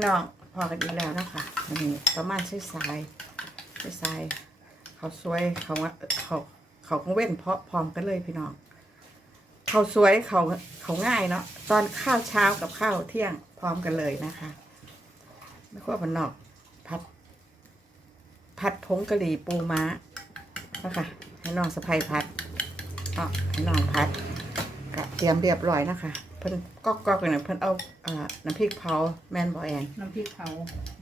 พี่น้องพอกันอีกแล้วนะคะวันนี้ประมาณชื่อสายชื่อสายเขาสวยเขาว่าเขาเขาคงเว้นเพราะพร้อมกันเลยพี่น้องเขาสวยเขาเขาง่ายเนาะตอนข้าวเช้ากับข้าวเที่ยงพร้อมกันเลยนะคะ ไม่ค่อยมันนอกพัดพัดผงกะหรี่ปูม้านะคะให้น้องสะพายพัดก็ให้น้องพัดก็เตรียมเรียบร้อยนะคะ เพิ่นก๊อกก๊อกเลยนะเพิ่นเอาอ่าน้ำพริกเผาแมนบอแอนน้ำพริกเผา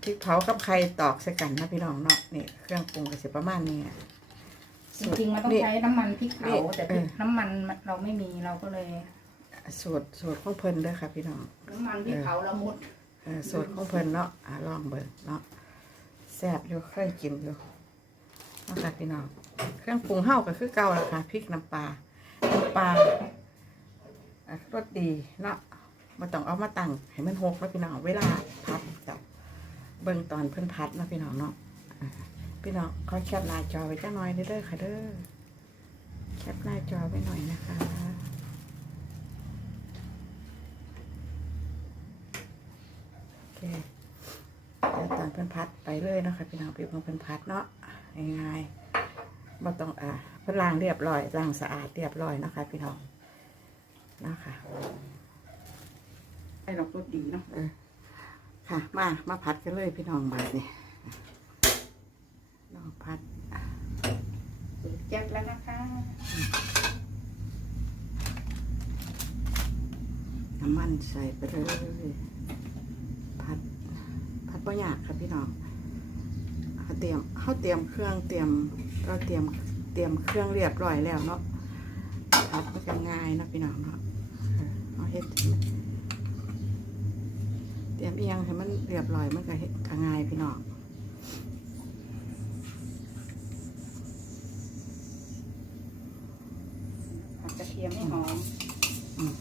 พริกเผากับไข่ตอกใส่กันนะพี่น้องเนาะนี่เครื่องปรุงก็สิประมาณนี้อะ จริงๆมันต้องใช้น้ำมันพริกเผานี่แต่พริกน้ำมันเราไม่มีเราก็เลย สูตรสูตรของเพิ่นเด้อค่ะพี่น้อง น้ำมันพริกเผาเราหมดเออสูตรของเพิ่นเนาะอะลองเบิ่งเนาะแซ่บอยู่เคยกินอยู่เนาะค่ะพี่น้อง เครื่องปรุงเฮาก็คือเก่าละค่ะพริกน้ำปลาน้ำปลาอะ รสดีเนาะมาต้องเอามาตั้งให้มันหกนะพี่น้อง เวลาพัดจับเบิ่งตอนเพิ่นพัดนะพี่น้องเนาะพี่น้องเขอแคปหน้าจอไว้จังหน่อยเด้อค่ะเด้อแคปหน้าจอไว้หน่อยนะคะโอเคเดี๋ยวตอนเพิ่นพัดไปเลยเนาะค่ะพี่น้องพี่เพิ่นพัดเนาะง่ายๆบ่ต้องอ่าเพิ่นล้างเรียบร้อยล้างสะอาดเรียบร้อยนะคะพี่น้อง นาะค่ะให้เรารสดีเนาะเออค่ะ มา มาพัดกันเลยพี่น้องมานี่น้องพัดเปิดแก๊สแล้วนะคะ น้ำมันใส่ไปเลย พัด พัดบ่ยากค่ะพี่น้องเขาเตรียมเขาเตรียมเครื่องเตรียมเราเตรียมเตรียมเครื่องเรียบร้อยแล้วเนาะพัดมันก็ง่ายเนาะพี่น้องเนาะ เฮ็ดเตรียมเอียงให้มันเรียบร้อยมันก็เฮ็ดก็ง่ายพี่น้อง ผัดกระเทียมให้หอม อืม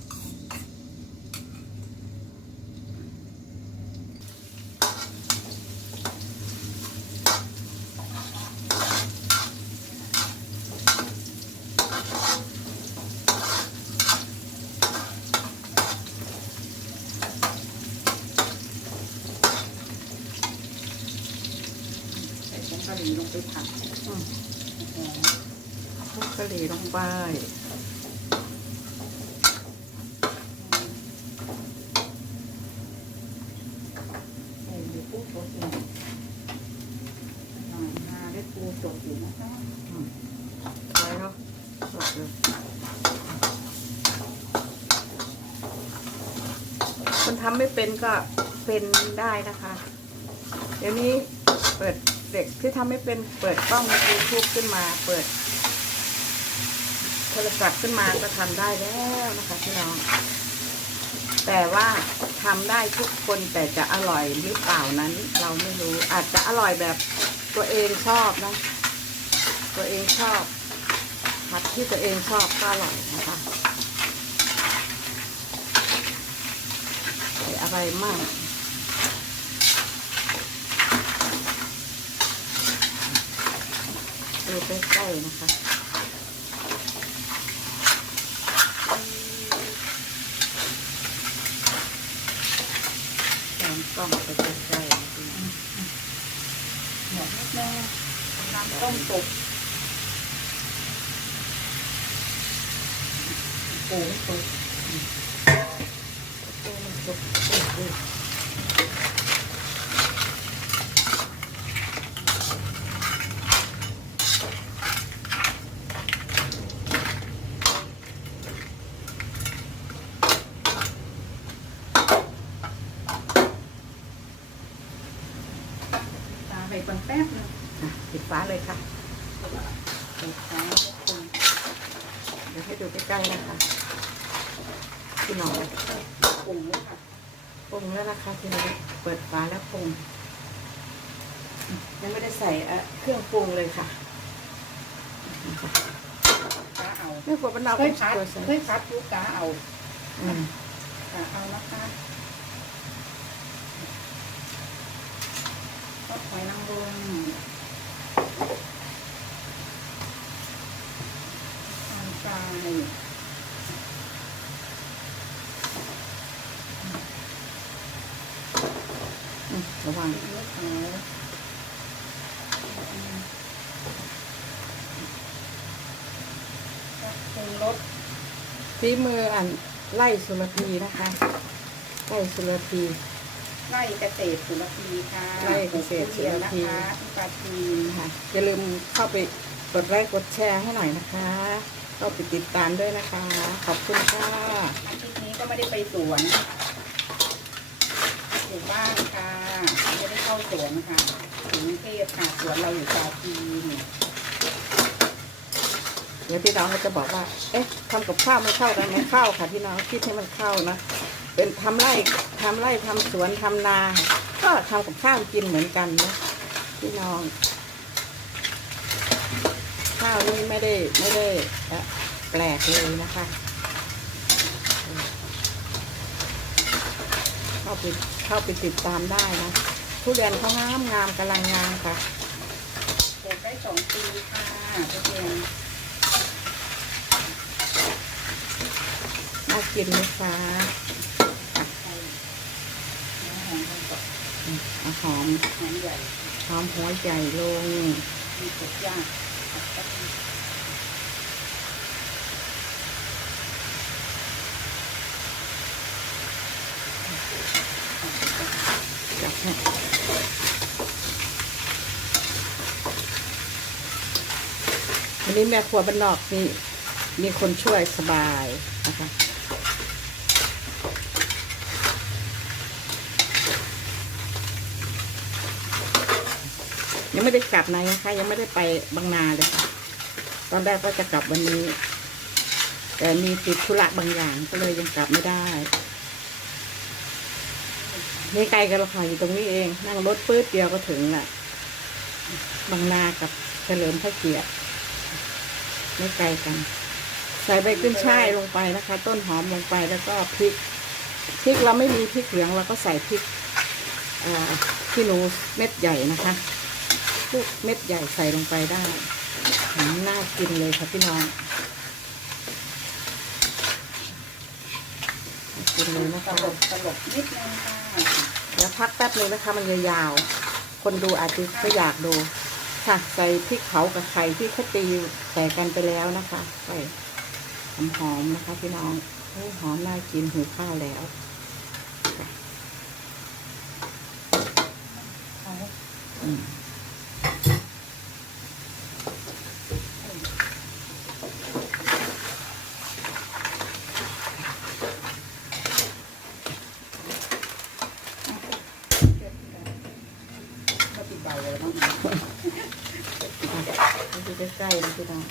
ใส่ผงกะหรี่ลงไปผัด อืม หอม คลุ กกะหรี่ลงไปใส่ปูปูสดอยู่หน่อยมาได้ปูสดอยู่นะคะไว้เนาะสดเลยคนทำไม่เป็นก็เป็นได้นะคะ เดี๋ยวนี้เปิดเด็กที่ทำไม่เป็นเปิดกล้องยูทูบขึ้นมาเปิดโทรศัพท์ขึ้นมาก็ทำได้แล้วนะคะพี่น้อง แต่ว่าทำได้ทุกคนแต่จะอร่อยหรือเปล่านั้น เราไม่รู้อาจจะอร่อยแบบตัวเองชอบนะ ตัวเองชอบผัดที่ตัวเองชอบก็อร่อยนะคะใส่อะไรมากดูใกล้ๆนะคะ แสงกล้องไปใกล้ๆนะคะ หมดนิดนึง น้ำต้มสุกปูให้สุกตัวมันสุกอุ้ยตาไปก่อนแป๊บนึงอะ ปิดฟ้าเลยค่ะเปิดฝาปรุงเดี๋ยวให้ดูใกล้ๆนะคะพี่น้องปรุงเลยค่ะปรุงแล้วนะคะทีนี้เปิดฝาแล้วปรุงอืมยังไม่ได้ใส่เอ่อเครื่องปรุงเลยค่ะกาเอาไม่ควรเป็นเอาเคยพัดตัวใส่เคยพัดอยูกาเอาอืมกาเอานะคะก็หอยนางรม น้ำตาลระวังปรุงรสฝีมืออันไล่สุรพีนะคะ ไล่สุรพี ไร่เกษตรสุรพีค่ะไร่เกษตรสุรพีปลูกทุเรียนนะคะที่ปราจีนค่ะ อย่าลืมเข้าไปกดไลค์กดแชร์ให้หน่อยนะคะเข้าไปติดตามด้วยนะคะ ขอบคุณค่ะอาทิตย์นี้ก็ไม่ได้ไปสวนอยู่บ้านค่ะไม่ได้เข้าสวนค่ะอยู่กรุงเทพค่ะสวนเราอยู่ปราจีนเดี๋ยวพี่น้องก็จะบอกว่า เอ๊ะทำกับข้าวไม่เข้ากันไม่เข้าค่ะพี่น้องคิดให้มันเข้านะ เป็นทำไร่ทำไร่ทำสวนทำนา ก็ทำกับข้าวกินเหมือนกันนะพี่น้อง ข้าวนี่ไม่ได้ไม่ได้เอ่อแปลกเลยนะคะเข้าไปเข้าไปติดตามได้นะทุเรียนเขางามงามกำลังงามค่ะปลูกได้สองปีค่ะทุเรียนน่ากินไหมคะ ไทยเนื้อหอมลงก่อน อืมเอา หอมหอมใหญ่หอมหัวใหญ่ลงมีกย่างผัดกะทิจับให้วันนี้แม่ครัวบ้านนอกนี่มีคนช่วยสบายนะคะ ยังไม่ได้กลับนนะคะ ยังไม่ได้ไปบางนาเลยค่ะ ตอนแรกก็จะกลับวันนี้ แต่มีติดธุระบางอย่างก็เลยยังกลับไม่ได้ไม่ไกลกันหรอกค่ะอยู่ตรงนี้เอง นั่งรถปื๊ดเดียวก็ถึงแหละบางนากับเฉลิมพระเกียรติไม่ไกลกัน ใส่ใบขึ้นช่ายลงไปนะคะ ต้นหอมลงไปแล้วก็พริกพริกเราไม่มีพริกเหลืองเราก็ใส่พริกขี้หนูเม็ดใหญ่นะคะ ลูกเม็ดใหญ่ใส่ลงไปได้หืมน่ากินเลยค่ะพี่น้องกินเลยนะคะลบตลบนิดนึงค่ะเดี๋ยวพักแป๊บนึงนะคะ มันยาวๆ คนดูอาจจะก็อยากดู ค่ะ ใส่พริกเผากับไข่ที่เขาตีใส่กันไปแล้วนะคะ ใส่หอมๆนะคะ พี่น้องหอมน่ากินหิวข้าวแล้วอาอืม ดูใกล้ๆนะพี่น้อง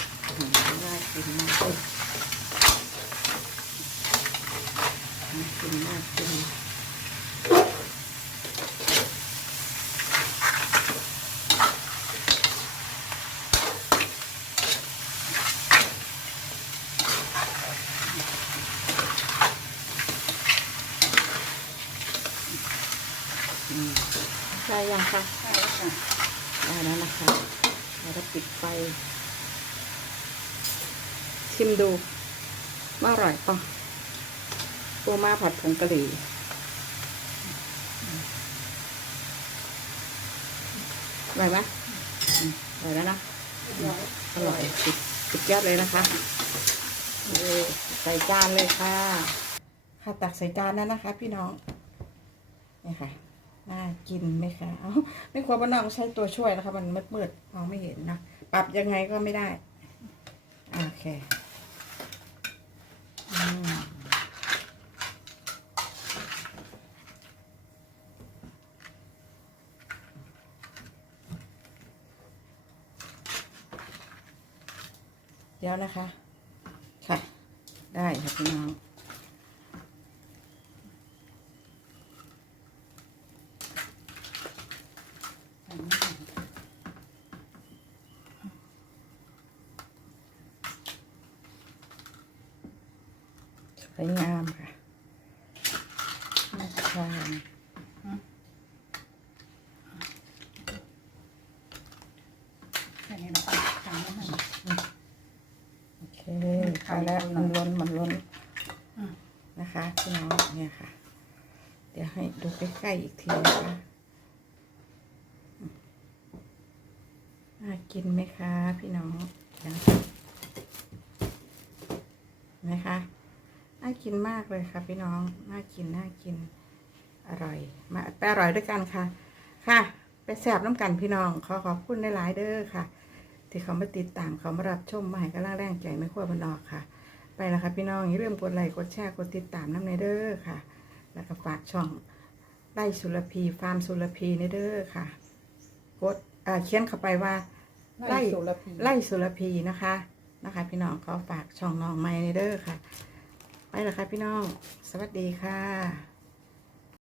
น่ากินมากเลยน่ากกิน อืมได้ยังคะ ใช่ค่ะ ได้แล้ว นะคะเราจะปิดไฟ ชิมดูว่าอร่อยป่ะปูมาผัดผงกะหรี่อร่อยไหมอร่อยแล้วนะอร่อยสุดสุดยอดเลยนะคะใส่จานเลยค่ะ ค่ะตักใส่จานนั้นนะคะ พี่น้องนี่ค่ะ น่ากินไหมคะเอาไม่ควรว่าน้องใช้ตัวช่วยนะคะ มันมืดๆมองไม่เห็นนะปรับยังไงก็ไม่ได้ โอเคเดี๋ยวนะคะ ค่ะ ได้ค่ะพี่น้อง สวยงามค่ะน่าทานแค่นี้นะคะทำให้มันโอเคไปแล้วมันล้นมันล้นอืมนะคะพี่น้องเนี่ยค่ะ เดี๋ยวให้ดูใกล้ๆอีกทีนะคะน่ากินไหมคะ พี่น้องเดี๋ยวนะคะไหมคะ น่ากินมากเลยค่ะพี่น้อง น่ากิน น่ากิน อร่อย มาไปอร่อยด้วยกันค่ะ ค่ะ ไปแสบน้ำกันพี่น้อง ขอขอบคุณหลายๆเด้อค่ะ ที่เขามาติดตามเขามารับชมมาให้กำลังแรงใจไม่ขั้วบันดอกค่ะ ไปแล้วค่ะพี่น้องอย่าลืมกดไลค์ กดแชร์ กดติดตามน้ำในเด้อค่ะ แล้วก็ฝากช่องไล่สุรพี ฟาร์มสุรพีในเด้อค่ะ กดเอ่อเขียนเข้าไปว่าไล่โซลาพีไล่สุรพี นะคะ นะคะ พี่น้องขอฝากช่องน้องไม้ในเด้อค่ะ ไปแล้วค่ะพี่น้อง สวัสดีค่ะ